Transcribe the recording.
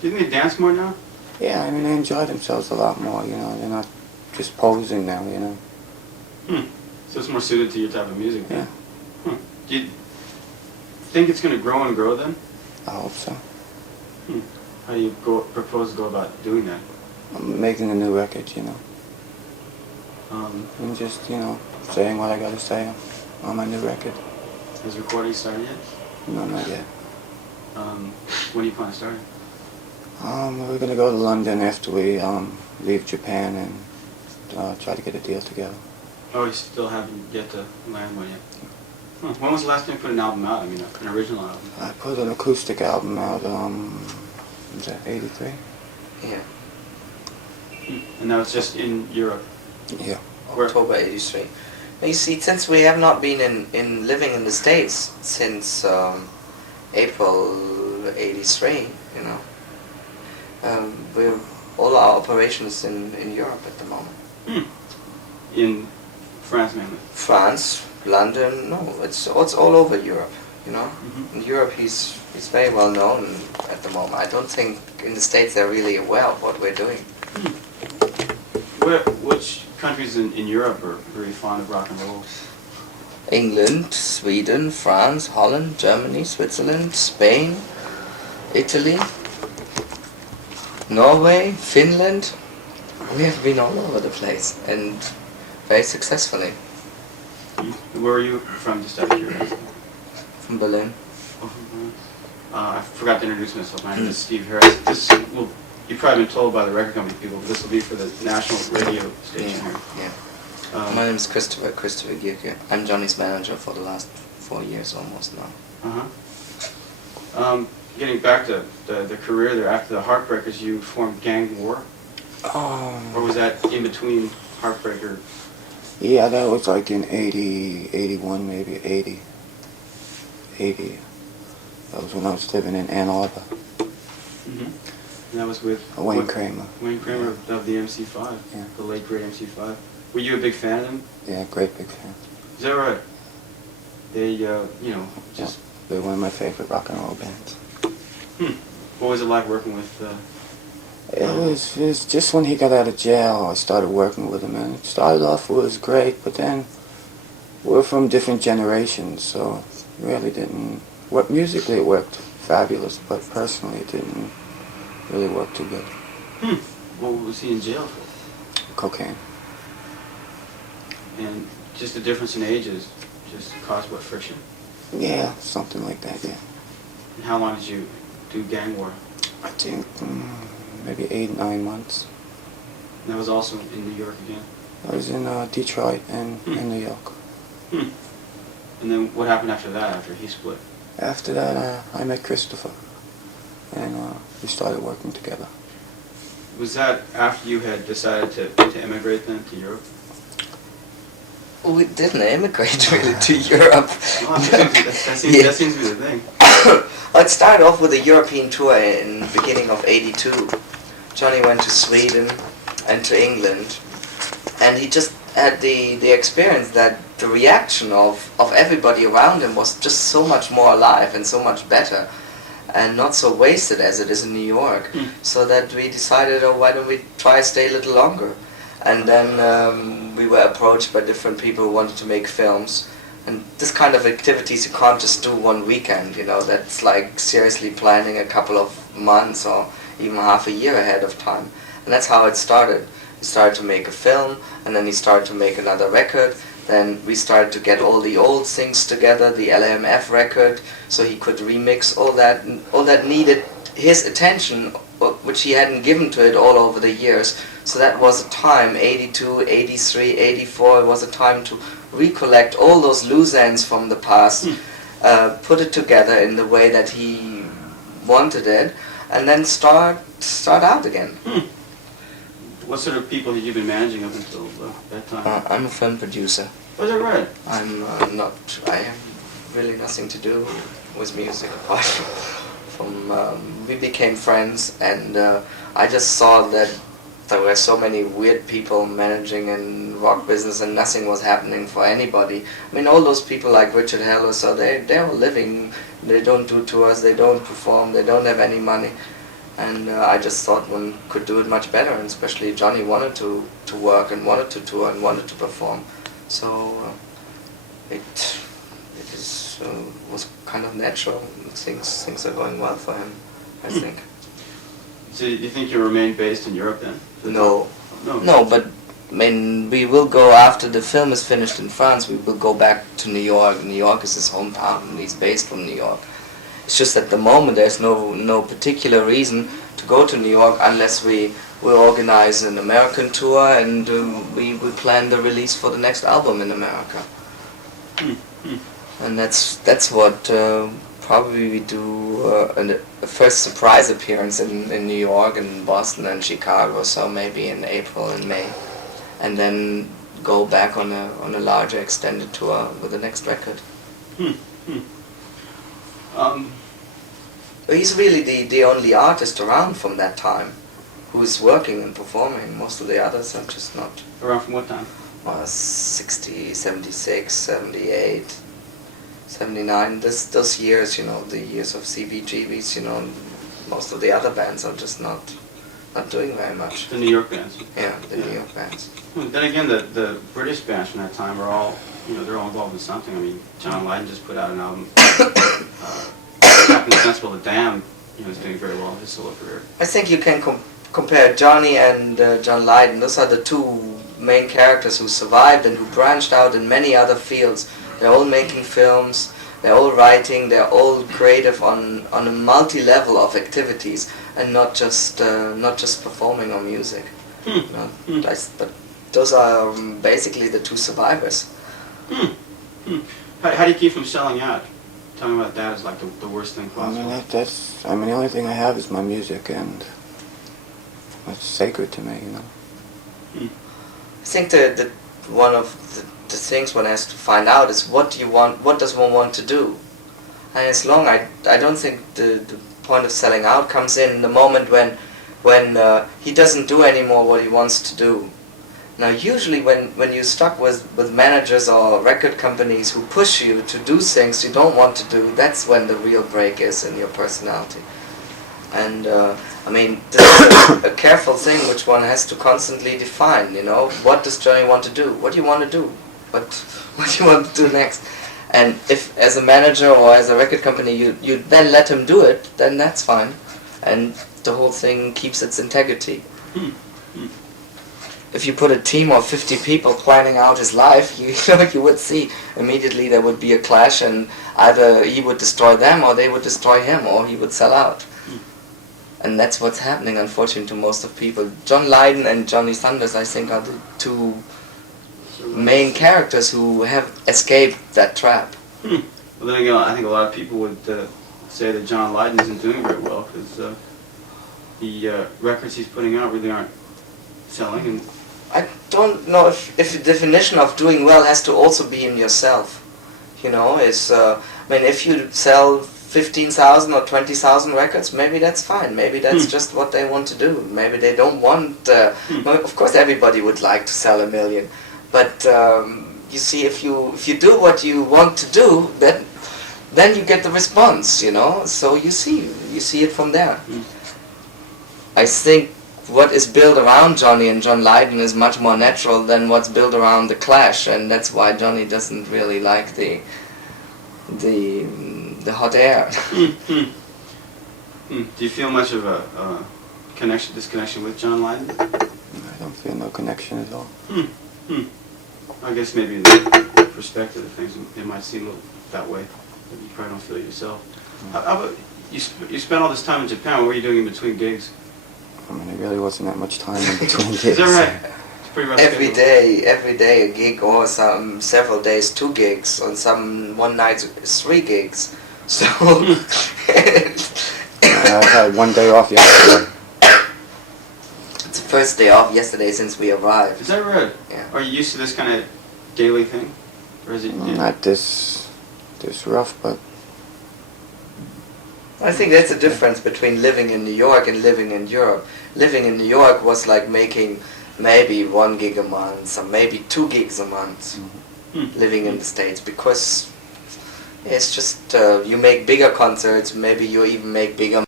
Do you think they dance more now? Yeah, I mean, they enjoy themselves a lot more, you know. They're not just posing now, you know. So it's more suited to your type of music then? Yeah. Do you think it's going to grow and grow then? I hope so. How do you propose to go about doing that? I'm making a new record, you know. Um, And just, you know, saying what I gotta say on my new record. has recording started yet? No, not yet. When do you plan to start it? We're gonna go to London after we leave Japan and try to get a deal together. Oh, you still haven't yet to land one yet? When was the last time you put an album out? I mean, an original album? I put an acoustic album out, was that 83? Yeah. And that was just in Europe? Yeah. October 83. Now you see, since we have not been in living in the States since April 83, you know, we're all our operations in Europe at the moment. In France mainly? France, London, no, it's all over Europe, you know. In Europe he's very well known at the moment. I don't think in the States they're really aware of what we're doing. Which countries in Europe are very fond of rock and roll? England, Sweden, France, Holland, Germany, Switzerland, Spain, Italy, Norway, Finland. We have been all over the place and very successfully. Where are you from, just out of curiosity? From Berlin. I forgot to introduce myself. My name is Steve Harris. You've probably been told by the record company people, but this will be for the national radio station here. Yeah. My name is Christopher Giercke. I'm Johnny's manager for the last 4 years almost now. Getting back to the career there, after the Heartbreakers, you formed Gang War? Or was that in between Heartbreaker? Yeah, that was like in 80, 81 maybe, 80. That was when I was living in Ann Arbor. And that was with Wayne Kramer. Wayne Kramer of the MC5, Yeah. the late great MC5. Were you a big fan of them? Yeah, great big fan. Is that right? They, just... They're one of my favorite rock and roll bands. What was it like working with... It was just when he got out of jail, I started working with him, and it started off, it was great, but then we're from different generations, so it really didn't... Musically it worked fabulous, but personally it didn't really work too good. What was he in jail for? Cocaine. And just the difference in ages just caused what, friction? Yeah, something like that, yeah. And how long did you do Gang War? I think maybe 8, 9 months. And that was also in New York again? I was in Detroit and in New York. And then what happened after that, after he split? After that, I met Christopher, and we started working together. Was that after you had decided to immigrate then to Europe? We didn't immigrate really to Europe. That seems to be the thing. It started off with a European tour in the beginning of '82. Johnny went to Sweden and to England, and he just had the experience that the reaction of everybody around him was just so much more alive and so much better and not so wasted as it is in New York. So that we decided, oh, why don't we try stay a little longer? And then we were approached by different people who wanted to make films. And this kind of activities you can't just do one weekend, you know, that's like seriously planning a couple of months or even half a year ahead of time. And that's how it started. He started to make a film, and then he started to make another record. Then we started to get all the old things together, the LAMF record, so he could remix all that needed his attention, which he hadn't given to it all over the years. So that was a time, 82, 83, 84, it was a time to recollect all those loose ends from the past, put it together in the way that he wanted it, and then start out again. What sort of people had you been managing up until that time? I'm a film producer. Was that right? I have really nothing to do with music apart from, we became friends, and I just saw that there were so many weird people managing in rock business and nothing was happening for anybody. I mean, all those people like Richard Heller, so they're all living, they don't do tours, they don't perform, they don't have any money. And I just thought one could do it much better, and especially Johnny wanted to work and wanted to tour and wanted to perform. So it was kind of natural. Things are going well for him, I think. So you think you remain based in Europe then? No, but I mean, we will go after the film is finished in France. We will go back to New York. New York is his hometown, and he's based from New York. It's just at the moment there's no particular reason to go to New York unless we will organize an American tour and we plan the release for the next album in America. And that's what probably we do a first surprise appearance in New York and Boston and Chicago, so maybe in April and May, and then go back on a larger extended tour with the next record. He's really the only artist around from that time who is working and performing. Most of the others are just not. Around from what time? 60, 76, 78, 79, those years, the years of CBGBs, most of the other bands are just not doing very much. The New York bands? Yeah, the New York bands. Then again, the British bands from that time are all, they're all involved in something. I mean, John Lydon just put out an album. Captain Sensible, The Damned, is doing very well in his solo career. I think you can compare Johnny and John Lydon. Those are the two main characters who survived and who branched out in many other fields. They're all making films, they're all writing, they're all creative on a multi-level of activities, and not just performing or music. But those are basically the two survivors. How do you keep from selling out? Tell me about that is like the worst thing possible. I mean, the only thing I have is my music, and it's sacred to me, I think that one of the things one has to find out is what does one want to do? And as long, I don't think the point of selling out comes in the moment when he doesn't do anymore what he wants to do. Now usually when you're stuck with managers or record companies who push you to do things you don't want to do, that's when the real break is in your personality. And I mean, this is a careful thing which one has to constantly define, what does Johnny want to do? What do you want to do? What do you want to do next? And if as a manager or as a record company you then let him do it, then that's fine. And the whole thing keeps its integrity. If you put a team of 50 people planning out his life, you would see immediately there would be a clash, and either he would destroy them or they would destroy him, or he would sell out. And that's what's happening, unfortunately, to most of people. John Lydon and Johnny Thunders, I think, are the two main characters who have escaped that trap. Well, then again, I think a lot of people would say that John Lydon isn't doing very well because the records he's putting out really aren't selling. And I don't know if the definition of doing well has to also be in yourself. I mean, if you sell 15,000 or 20,000 records, maybe that's fine. Maybe that's just what they want to do. Maybe they don't want. Of course, everybody would like to sell 1 million, but you see, if you do what you want to do, then you get the response. So you see it from there. I think what is built around Johnny and John Lydon is much more natural than what's built around the Clash, and that's why Johnny doesn't really like the hot air. Do you feel much of a disconnection with John Lydon? I don't feel no connection at all. I guess maybe in the perspective of things, it might seem a little that way, but you probably don't feel it yourself. How about you spent all this time in Japan? What were you doing in between gigs? I mean, there really wasn't that much time in between gigs. Is that right? It's pretty rough Every schedule. day a gig, or several days 2 gigs, on one night 3 gigs. So I had 1 day off yesterday. it's the first day off yesterday since we arrived. Is that right? Yeah. Are you used to this kind of daily thing, or is it? Not this rough, but I think that's the difference between living in New York and living in Europe. Living in New York was like making maybe 1 gig a month, or maybe 2 gigs a month. Living in the States, because it's just you make bigger concerts, maybe you even make bigger